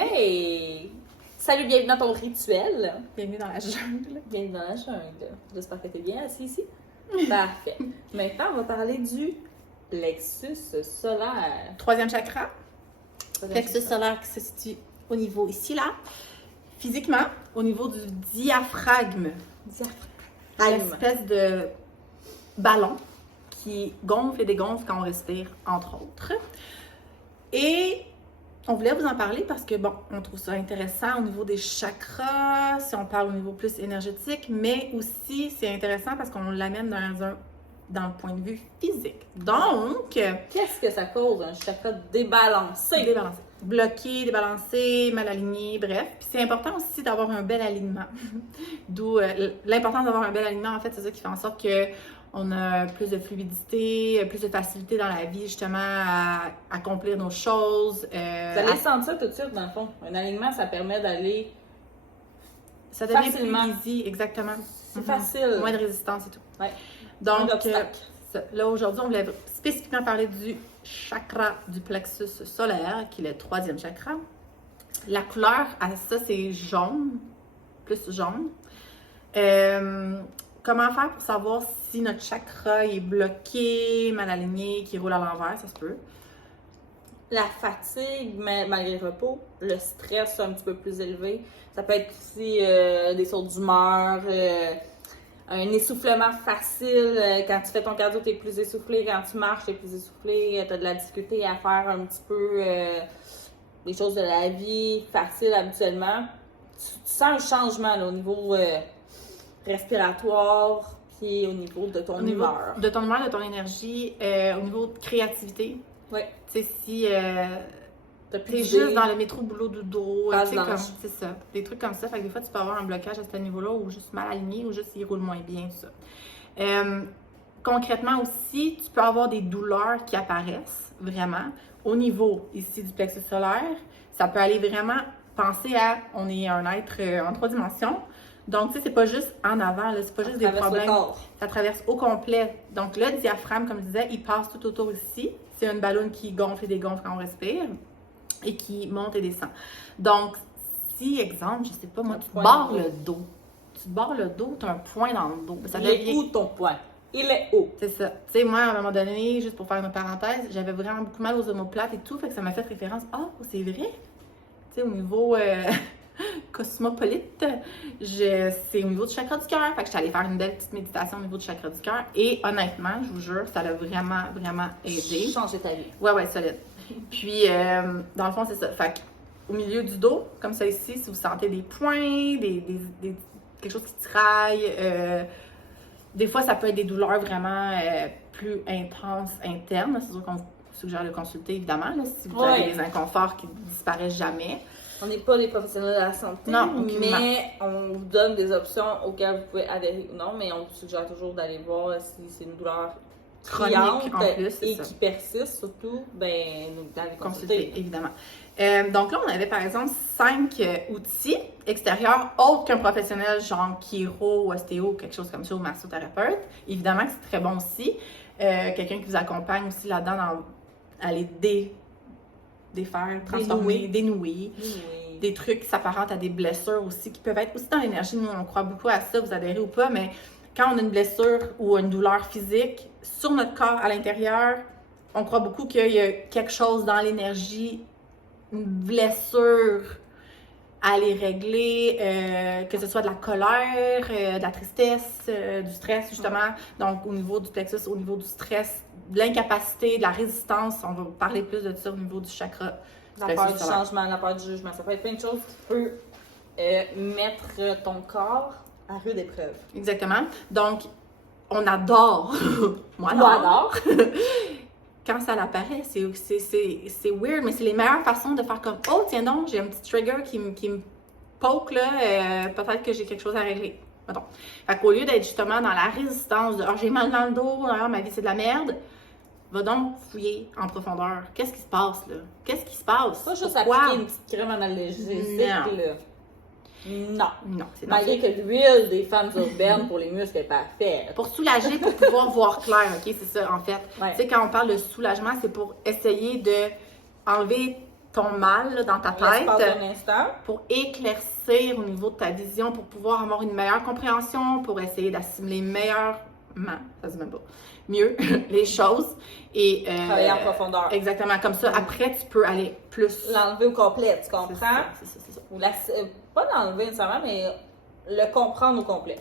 Hey! Salut, bienvenue dans ton rituel. Bienvenue dans la jungle. Bienvenue dans la jungle. J'espère que tu es bien assis ici. Parfait. Maintenant, on va parler du plexus solaire. Troisième chakra. Plexus solaire qui se situe au niveau ici, là. Physiquement, au niveau du diaphragme. L'espèce de ballon qui gonfle et dégonfle quand on respire, entre autres. Et on voulait vous en parler parce que, bon, on trouve ça intéressant au niveau des chakras, si on parle au niveau plus énergétique, mais aussi c'est intéressant parce qu'on l'amène dans le point de vue physique. Donc, qu'est-ce que ça cause un chakra débalancé? Débalancé. Bloqué, débalancé, mal aligné, bref. Puis c'est important aussi d'avoir un bel alignement. D'où l'importance d'avoir un bel alignement, en fait, c'est ça qui fait en sorte que on a plus de fluidité, plus de facilité dans la vie, justement, à accomplir nos choses. Vous allez sentir tout de suite, dans le fond. Un alignement, ça permet d'aller ça devient facilement. Plus easy, exactement. C'est facile. Moins de résistance et tout. Ouais. Donc, là, aujourd'hui, on voulait spécifiquement parler du chakra du plexus solaire, qui est le troisième chakra. La couleur à ça, c'est jaune, plus jaune. Comment faire pour savoir si notre chakra est bloqué, mal aligné, qui roule à l'envers, ça se peut? La fatigue, malgré le repos, le stress un petit peu plus élevé. Ça peut être aussi des sauts d'humeur, un essoufflement facile. Quand tu fais ton cardio, tu es plus essoufflé. Quand tu marches, tu es plus essoufflé. Tu as de la difficulté à faire un petit peu des choses de la vie facile habituellement. Tu sens un changement là, au niveau respiratoire, puis au niveau de ton humeur. De ton humeur, de ton énergie, au niveau de créativité. Oui. Tu sais, si t'es juste dans le métro boulot dodo, tu sais, comme, c'est ça. Des trucs comme ça. Fait que des fois, tu peux avoir un blocage à ce niveau-là, ou juste mal aligné, ou juste il roule moins bien, ça. Concrètement aussi, tu peux avoir des douleurs qui apparaissent, vraiment, au niveau, ici, du plexus solaire. Ça peut aller vraiment penser à, on est un être en 3 dimensions. Donc, tu sais, c'est pas juste en avant, là, c'est pas juste des problèmes. Ça traverse au complet. Donc, le diaphragme, comme je disais, il passe tout autour ici. C'est une ballonne qui gonfle et dégonfle quand on respire et qui monte et descend. Donc, si, exemple, je sais pas, moi, tu te barres le dos. Tu te barres le dos, tu as un point dans le dos. Il est où ton point? Il est haut. C'est ça. Tu sais, moi, à un moment donné, juste pour faire une parenthèse, j'avais vraiment beaucoup mal aux omoplates et tout, fait que ça m'a fait référence. Ah, c'est vrai? Tu sais, au niveau cosmopolite, c'est au niveau du chakra du cœur. Fait que j'étais allée faire une belle petite méditation au niveau du chakra du cœur. Et honnêtement, je vous jure, ça l'a vraiment, vraiment aidé. Changer ta vie. Ouais, solide. Puis, dans le fond, c'est ça. Fait qu'au milieu du dos, comme ça ici, si vous sentez des points, quelque chose qui tiraille, des fois, ça peut être des douleurs vraiment plus intenses, internes. C'est sûr qu'on vous suggère de consulter, évidemment, là, si vous avez des inconforts qui ne disparaissent jamais. On n'est pas des professionnels de la santé, mais on vous donne des options auxquelles vous pouvez adhérer ou non, mais on vous suggère toujours d'aller voir si c'est une douleur chronique en plus, et qui persiste surtout, ben d'aller consulter. Évidemment. Donc là, on avait par exemple 5 outils extérieurs autres qu'un professionnel genre chiro ou ostéo, quelque chose comme ça, ou massothérapeute. Évidemment que c'est très bon aussi. Quelqu'un qui vous accompagne aussi là-dedans à les défaire, transformer, dénouer. Des trucs qui s'apparentent à des blessures aussi, qui peuvent être aussi dans l'énergie. Nous, on croit beaucoup à ça, vous adhérez ou pas, mais quand on a une blessure ou une douleur physique sur notre corps à l'intérieur, on croit beaucoup qu'il y a quelque chose dans l'énergie, une blessure à aller régler, que ce soit de la colère, de la tristesse, du stress, justement. Donc, au niveau du plexus, au niveau du stress, de l'incapacité, de la résistance, on va parler plus de ça au niveau du chakra. La peur du changement, la peur du jugement. Ça peut être plein de choses qui peut mettre ton corps à rude épreuve. Exactement. Donc, on adore. Moi, j'adore. Quand ça apparaît, c'est weird, mais c'est les meilleures façons de faire comme « Oh, tiens donc, j'ai un petit trigger qui me poke, là, peut-être que j'ai quelque chose à régler. » Mettons. Fait qu'au lieu d'être justement dans la résistance de « Oh, j'ai mal dans le dos, ma vie c'est de la merde », va donc fouiller en profondeur. Qu'est-ce qui se passe, là? Qu'est-ce qui se passe? Pas juste appliquer une petite crème analgésique, là. Non, c'est malgré que l'huile des femmes urbaines pour les muscles est parfaite. Pour soulager, pour pouvoir voir clair, ok? C'est ça, en fait. Ouais. Tu sais, quand on parle de soulagement, c'est pour essayer de enlever ton mal là, dans ta L'espace tête d'un instant. pour éclaircir au niveau de ta vision, pour pouvoir avoir une meilleure compréhension, pour essayer d'assimiler ça se dit même pas, mieux les choses. Et, Travailler en profondeur. Exactement. Comme ça, après, tu peux aller plus... L'enlever au complet, tu comprends? C'est ça. Ou pas l'enlever nécessairement, mais le comprendre au complet.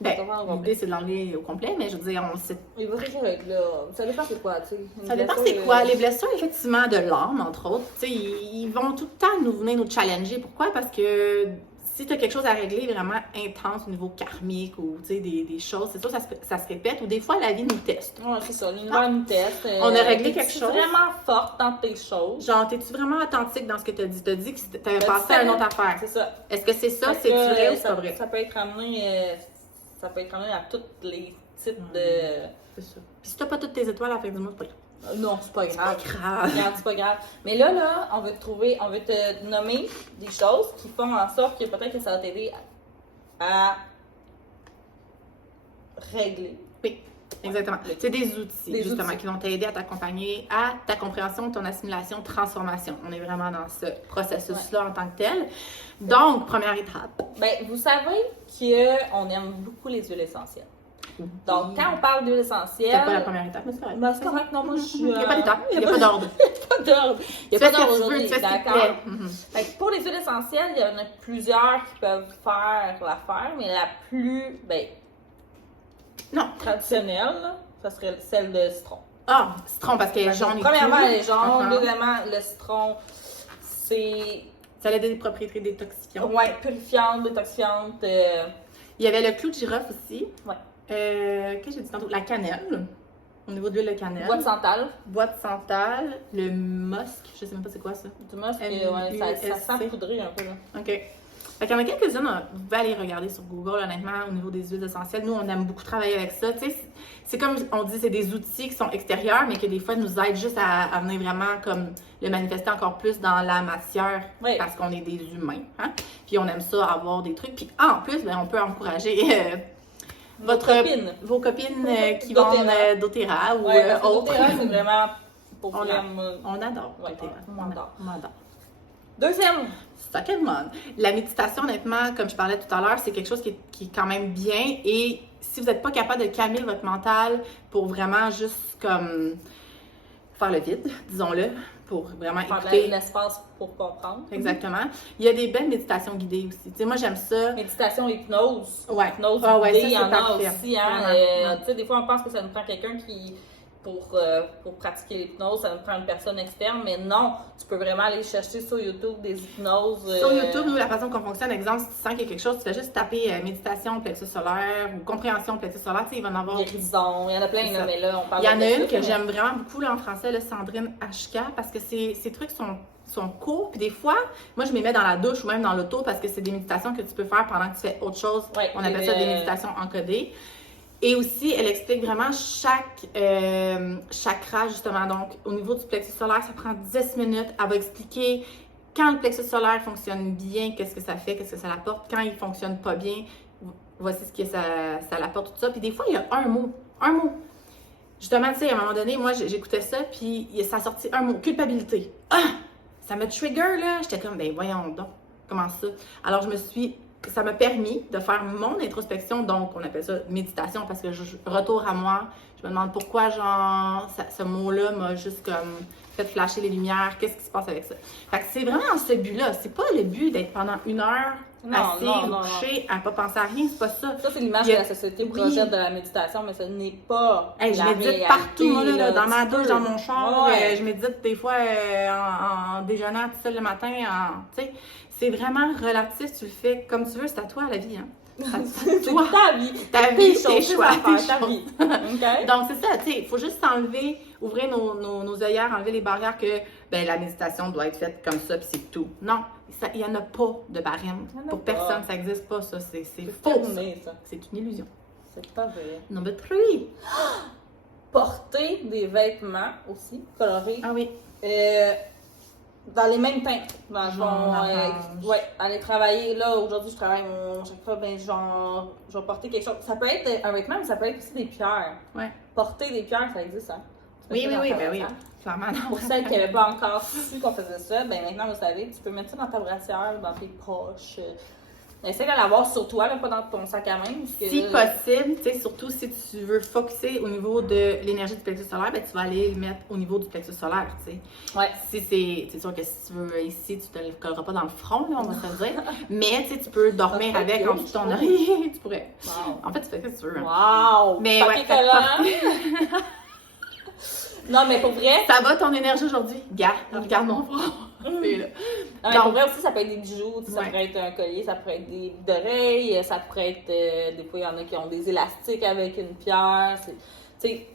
Ben, l'idée, c'est de l'enlever au complet, mais je veux dire, on sait... Il va toujours être là. Ça dépend c'est quoi, tu sais. Ça dépend c'est quoi. Les blessures, effectivement, de l'âme, entre autres, tu sais, ils vont tout le temps nous venir nous challenger. Pourquoi? Parce que si tu as quelque chose à régler vraiment intense au niveau karmique ou, tu sais, des choses, c'est sûr, ça se répète. Ou des fois, la vie nous teste. Ouais, c'est ça. L'univers nous teste. On a réglé quelque chose. Vraiment forte dans tes choses. Genre, t'es-tu vraiment authentique dans ce que tu as dit? Tu as dit que t'avais passé à une autre affaire. C'est ça. Est-ce que c'est ça? C'est vrai ou c'est pas vrai? Ça peut être amené... ça peut être amené à tous les types de... C'est ça. Puis si t'as pas toutes tes étoiles à la fin du mois, c'est pas grave. Non, c'est pas grave. C'est pas grave. Regarde, c'est pas grave. Mais là, on va te nommer des choses qui font en sorte que peut-être que ça va t'aider à régler. Oui, exactement. C'est des outils, justement, qui vont t'aider à t'accompagner à ta compréhension, ton assimilation, transformation. On est vraiment dans ce processus-là en tant que tel. Donc, première étape. Ben, vous savez qu'on aime beaucoup les huiles essentielles. Donc, quand on parle d'huile essentielle... C'est pas la première étape, mais c'est correct. Ben, c'est correct, non, moi, je suis... Il n'y a pas d'étape, il n'y a pas d'ordre. Il n'y a pas d'ordre. Il n'y a pas d'ordre aujourd'hui, tu fais ce qui te d'accord? plaît. Fait que pour les huiles essentielles, il y en a plusieurs qui peuvent faire l'affaire, mais la plus, traditionnelle, là, ça serait celle de citron. Ah, citron, parce qu'elle est jaune et tout. Premièrement, elle est jaune. Deuxièmement, le citron, c'est... Ça a des propriétés détoxifiantes. Ouais, purifiante, détoxifiante. Il y avait le clou de girofle aussi. Ouais. Qu'est-ce que j'ai dit tantôt? La cannelle. Au niveau de l'huile de cannelle. Bois de santal. Bois de santal. Le musc. Je sais même pas c'est quoi ça. Du musc, ouais, ça sent poudré un peu, là. OK. Fait qu'il y en a quelques-unes, vous pouvez aller regarder sur Google, honnêtement, au niveau des huiles essentielles. Nous, on aime beaucoup travailler avec ça. Tu sais, c'est comme on dit, c'est des outils qui sont extérieurs, mais qui des fois nous aident juste à venir vraiment comme le manifester encore plus dans la matière, parce qu'on est des humains. Hein? Puis on aime ça, avoir des trucs. Puis en plus, ben, on peut encourager vos copines qui vendent doTERRA ou autres. doTERRA, c'est vraiment pour on adore ouais, doTERRA. on adore. On adore. Deuxième. Second one. La méditation, honnêtement, comme je parlais tout à l'heure, c'est quelque chose qui est quand même bien. Et si vous n'êtes pas capable de calmer votre mental pour vraiment juste comme faire le vide, disons-le, pour vraiment écouter. L'espace pour comprendre. Exactement. Il y a des belles méditations guidées aussi. Tu sais, moi, j'aime ça. Méditation, hypnose. Ouais. Hypnose ouais, guidée, ça, il y en a parfait. aussi. Hein, tu sais, des fois, on pense que ça nous prend quelqu'un qui... Pour pratiquer l'hypnose, ça nous prend une personne externe, mais non, tu peux vraiment aller chercher sur YouTube des hypnoses. Sur YouTube, nous, la façon qu'on fonctionne, exemple, si tu sens qu'il y a quelque chose, tu fais juste taper méditation, plexus solaire ou compréhension, plexus solaire, tu sais, il va en avoir. Guérison, il y en a plein, là, mais là, on parle Il y en a une que j'aime vraiment beaucoup là, en français, là, Sandrine HK, parce que ces trucs sont courts, puis des fois, moi, je me mets dans la douche ou même dans l'auto parce que c'est des méditations que tu peux faire pendant que tu fais autre chose. Ouais, on appelle ça des méditations encodées. Et aussi, elle explique vraiment chaque chakra, justement. Donc, au niveau du plexus solaire, ça prend 10 minutes. Elle va expliquer quand le plexus solaire fonctionne bien, qu'est-ce que ça fait, qu'est-ce que ça l'apporte. Quand il fonctionne pas bien, voici ce que ça l'apporte, tout ça. Puis des fois, il y a un mot. Justement, tu sais, à un moment donné, moi, j'écoutais ça, puis ça a sorti un mot, culpabilité. Ah! Ça me trigger, là. J'étais comme, ben voyons donc, comment ça? Alors, ça m'a permis de faire mon introspection, donc on appelle ça méditation, parce que je retourne à moi, je me demande pourquoi, genre, ce mot-là m'a juste comme fait flasher les lumières, qu'est-ce qui se passe avec ça. Fait que c'est vraiment ce but-là, c'est pas le but d'être pendant 1 heure assis ou couché à pas penser à rien, c'est pas ça. Ça, c'est l'image que la société projette de la méditation, mais ce n'est pas je médite partout, moi, là, dans ma douche, dans mon char, je médite des fois en déjeunant tout seul le matin, tu sais. C'est vraiment relatif, tu le fais comme tu veux, c'est à toi la vie, hein. C'est toi. Ta vie, tes choix, ta vie. Okay. Donc c'est ça, tu sais, il faut juste s'enlever, ouvrir nos œillères, enlever les barrières que la méditation doit être faite comme ça, puis c'est tout. Non, il n'y en a pas de barème. Pour personne, ça n'existe pas, ça. C'est faux. C'est une illusion. C'est pas vrai. Number 3. Porter des vêtements aussi colorés. Ah oui. Dans les mêmes teintes, dans le fond. Aller travailler, là, aujourd'hui, je travaille chaque fois, je vais porter quelque chose. Ça peut être un vêtement, mais ça peut être aussi des pierres. Ouais. Porter des pierres, ça existe, hein. Tu Oui, Mets ça dans ta ben oui. brassière. Clairement, non. Pour celles qui n'avaient pas encore su qu'on faisait ça, ben maintenant vous savez, tu peux mettre ça dans ta brassière, dans tes poches. Essaye de l'avoir sur toi, là, pas dans ton sac à main. Parce que, Si possible, tu sais, surtout si tu veux focusser au niveau de l'énergie du plexus solaire, ben tu vas aller le mettre au niveau du plexus solaire, tu sais. Ouais. Si c'est sûr que si tu veux ici, tu te le colleras pas dans le front, là, on va se le dire. Mais tu sais, tu peux dormir avec en dessous de ton oreiller, tu pourrais. Wow. En fait, tu fais ce que tu veux. Wow! Mais Papier ouais, collant. Non, mais pour vrai. Ça va ton énergie aujourd'hui? Regarde mon front. C'est là. Non, mais Donc, pour vrai aussi, ça peut être des bijoux, ça ouais. pourrait être un collier, ça pourrait être des boucles d'oreilles, ça pourrait être. Des fois, il y en a qui ont des élastiques avec une pierre. Tu sais,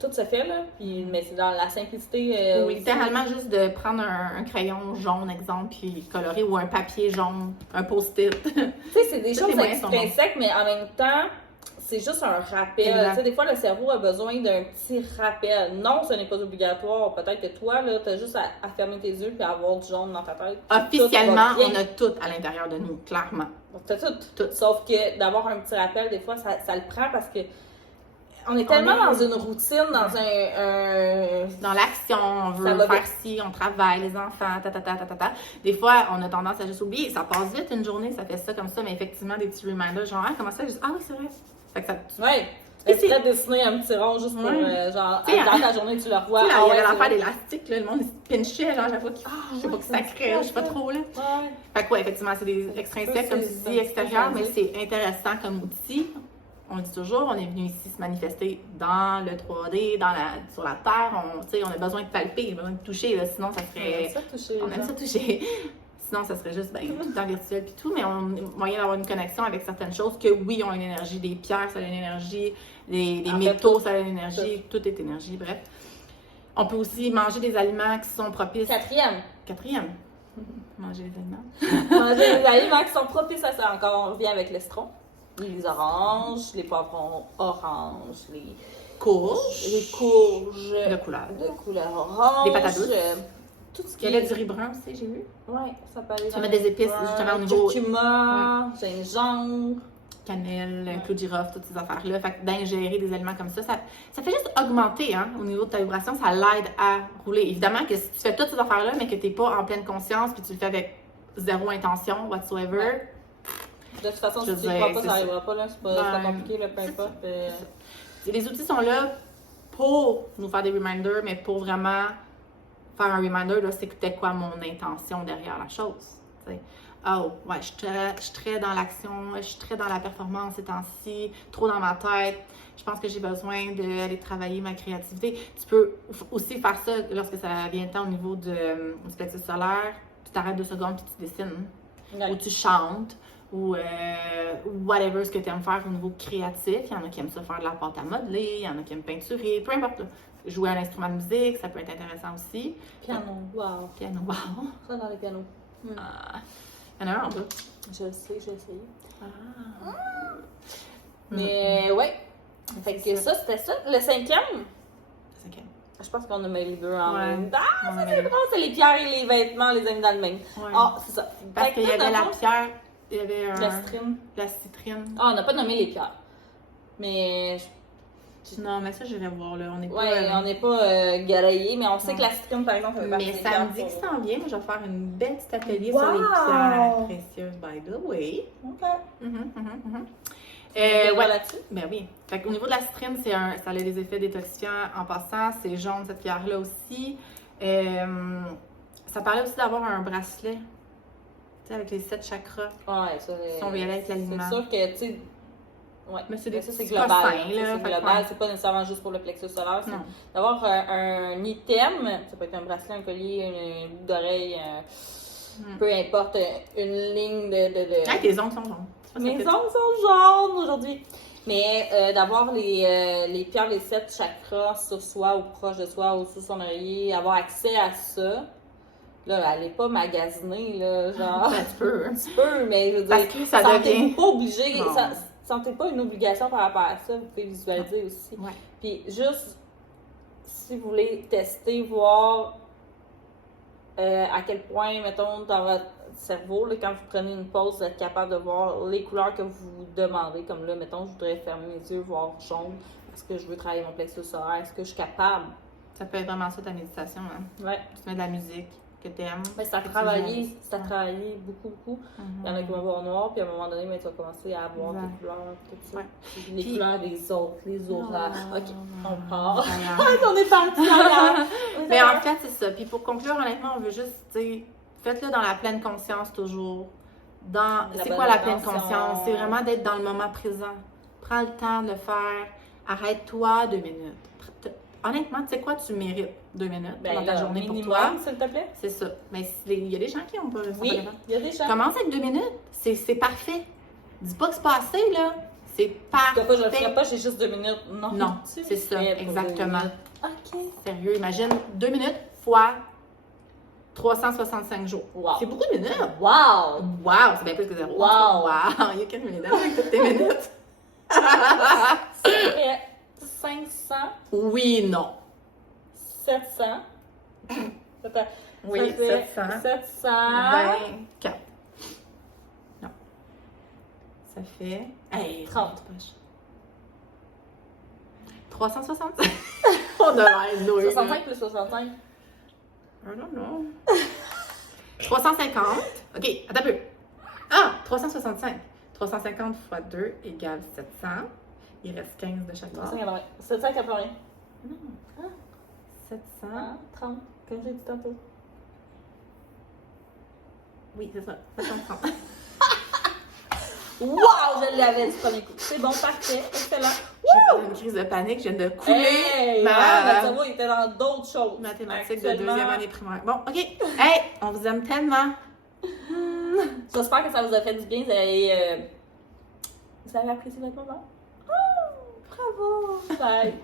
tout se fait, là. Puis, mais c'est dans la simplicité. Oui, littéralement juste de prendre un crayon jaune, exemple, puis colorer, ou un papier jaune, un post-it. Tu sais, c'est des Tous choses les moyens sont extrinsèques, mais en même temps, c'est juste un rappel. Exact. Tu sais, des fois, le cerveau a besoin d'un petit rappel. Non, ce n'est pas obligatoire. Peut-être que toi, là, t'as juste à fermer tes yeux et à avoir du jaune dans ta tête. Officiellement, Tout va bien. on a tout à l'intérieur de nous, clairement. T'as tout. Tout. Sauf que d'avoir un petit rappel, des fois, ça le prend parce que on est tellement dans une routine, dans un Dans l'action, on veut Ça va faire vite. ci, on travaille, les enfants, ta. Des fois, on a tendance à juste oublier. Ça passe vite une journée, ça fait ça comme ça, mais effectivement, des petits reminders, genre, ah, comment ça? Juste, ah oui, c'est vrai. Fait que ça, Ouais. Et Tu pourrais dessiner un petit rond juste pour, Ouais. genre, Tu sais, dans ta journée, tu le revois. tu sais, Ah il y ouais, avait c'est l'affaire vrai. d'élastique, là, le monde, il se pinchait, genre, à chaque fois qu'il je sais pas que ça crée, je sais pas trop, là. Ouais. Fait que, ouais, effectivement, c'est des extrinsèques, comme tu c'est dis, un extérieurs, petit mais peu c'est intéressant comme outil. On le dit toujours, on est venu ici se manifester dans le 3D, sur la Terre. Tu sais, on a besoin de palper, on a besoin de toucher, là, sinon ça On serait... aime ça toucher. On aime ça toucher. Sinon, ça serait juste tout le temps virtuel puis tout, mais on a moyen d'avoir une connexion avec certaines choses que oui, ont une énergie. Des pierres, ça a une énergie. Des En fait, métaux, ça a une énergie. Tout est énergie, bref. On peut aussi manger des aliments qui sont propices. Quatrième. Manger des aliments. Manger des aliments qui sont propices à ça. Encore, on revient avec l'estron. Les oranges, les poivrons oranges, les courges De couleur. de couleur orange. Des patates douces. Tout ce qui Il y a est... du riz brun aussi, j'ai vu. Ouais, ça peut aller Tu mets des épices, justement, au niveau- curcuma, gingembre. Cannelle, clou de girofle, toutes ces affaires-là. Fait que d'ingérer des aliments comme ça fait juste augmenter, hein, au niveau de ta vibration, ça l'aide à rouler. Évidemment que si tu fais toutes ces affaires-là, mais que tu n'es pas en pleine conscience, puis tu le fais avec zéro intention, whatsoever, Ouais. De toute façon, Je si tu veux y crois dire, pas, c'est ça ça. n'arrivera pas, là. C'est pas Ben, compliqué, là, peu c'est importe. les outils sont là pour nous faire des reminders, mais pour vraiment faire un reminder, là, c'est c'était quoi mon intention derrière la chose. T'sais. Oh, ouais, je suis très dans l'action, je suis très dans la performance ces temps-ci, trop dans ma tête. Je pense que j'ai besoin d'aller travailler ma créativité. Tu peux aussi faire ça lorsque ça vient le temps au niveau du plexus solaire. Tu t'arrêtes 2 secondes puis tu dessines. Ouais. Ou tu chantes. Ou whatever ce que tu aimes faire au niveau créatif. Il y en a qui aiment ça faire de la pâte à modeler, il y en a qui aiment peinturer, peu importe. Là. Jouer à l'instrument de musique, ça peut être intéressant aussi. Piano, wow. Piano, wow! Ça dans les pianos. Ah. Il y en a un en bas. Je sais, j'ai essayé. Ah. Mais ouais. Fait que ça, c'était ça. Le 5e, C'est ok. je pense qu'on a mis les deux en Ouais. même temps. On Ça, a c'est mis- drôle, c'est les pierres et les vêtements, les amis dans le même. Ouais. Ah, c'est ça. Parce Fait que qu'il y toi, avait dans la le fond, pierre, il y avait la citrine. la citrine. Ah, on n'a pas nommé les pierres. Mais Non, mais ça, j'irai voir, là. On est ouais, pas... on n'est pas garaillé, mais on sait Non. que la citrine, par exemple, fait partie Mais des ça pierres me dit que pour- ça en vient. Moi, je vais faire une belle petite atelier Wow! sur les pierres précieuses, by the way. OK. Ouais. Ouais, là-dessus. Ben oui. Fait qu'au niveau de la citrine, ça a des effets détoxifiants en passant. C'est jaune, cette pierre-là aussi. Ça parlait aussi d'avoir un bracelet, tu sais, avec les 7 chakras. Ouais, ça. Si on veut y aller avec l'alignement. C'est sûr que, tu sais. Ouais, Mais c'est mais des ça, c'est petits global. cossins, Ça, là, c'est fait que global. ouais. C'est pas nécessairement juste pour le plexus solaire. C'est Non. d'avoir un item, ça peut être un bracelet, un collier, une boucle d'oreille, peu importe, une ligne de... Ah, tes ongles sont jaunes. Ça, ça Mes fait- ongles sont jaunes aujourd'hui. Mais d'avoir les pierres, les 7 chakras sur soi ou proche de soi ou sous son oreiller, avoir accès à ça, là, elle n'est pas magasinée, là, genre... Ça se peut. Un petit peu, mais je veux Parce dire, que ça sentez-vous devient... pas obligé, Non. sentez pas une obligation par rapport à ça, vous pouvez visualiser aussi. Ouais. Puis juste, si vous voulez tester, voir à quel point, mettons, dans votre cerveau, là, quand vous prenez une pause, vous êtes capable de voir les couleurs que vous vous demandez. Comme là, mettons, je voudrais fermer mes yeux, voir jaune, parce que je veux travailler mon plexus solaire. Est-ce que je suis capable Ça peut être vraiment ça ta méditation. Hein. Ouais. Tu mets de la musique que t'aimes. Mais c'est à que tu travailler, joues. c'est à travailler beaucoup. Il y en a qui vont voir noir, puis à un moment donné, mais tu vas commencer à voir Exact. tes couleurs, tout ça. Ouais. Les Puis- couleurs des autres, les auras. Oh. Ok, on part. D'ailleurs. On est parti là. Mais en fait, c'est ça. Puis pour conclure, honnêtement, on veut juste dire, faites-le dans la pleine conscience toujours. C'est bonne quoi la pleine intention. conscience? C'est vraiment d'être dans le moment présent. Prends le temps de le faire. Arrête-toi 2 minutes. Honnêtement, tu sais quoi, tu mérites 2 minutes Ben, dans ta là, journée pour minimum, toi. s'il te plaît. C'est ça. Mais il y a des gens qui n'ont pas ça. Oui, il y a des gens. Commence avec 2 minutes. C'est parfait. Dis pas que c'est pas assez, là. C'est Je ne le ferai parfait. pas, j'ai juste 2 minutes. Non, Non, tu c'est ça, fais pour 2 exactement. minutes. Ok. Sérieux, imagine 2 minutes fois 365 jours. Wow. C'est beaucoup de minutes. Wow! Wow, c'est bien plus que 0. Wow. Wow, il y a 4 minutes avec toutes tes minutes. Ça fait 500, Oui, non. 700. Attends, Oui, ça fait 700. 700. 24. Non. Ça fait. Hey, 30. 365. On a l'air noué. 65 plus 65. I don't know. 350. OK, attends un peu. Ah, 365. 350 fois 2 égale 700. Il reste 15 de chaque bord. 780. 780. Non. Ah. 700. 30. Comme j'ai dit tantôt. Oui, c'est ça. 730. Wow! Je l'avais du premier coup. C'est bon, parfait. Excellent. J'ai fait une crise de panique. Je viens de couler Hey! ma Notre cerveau il était dans d'autres choses. mathématique de Actuellement, 2e année primaire. Bon, OK. Hey, on vous aime tellement. J'espère que ça vous a fait du bien. Vous avez apprécié votre moment. Oh! Bravo! Bye!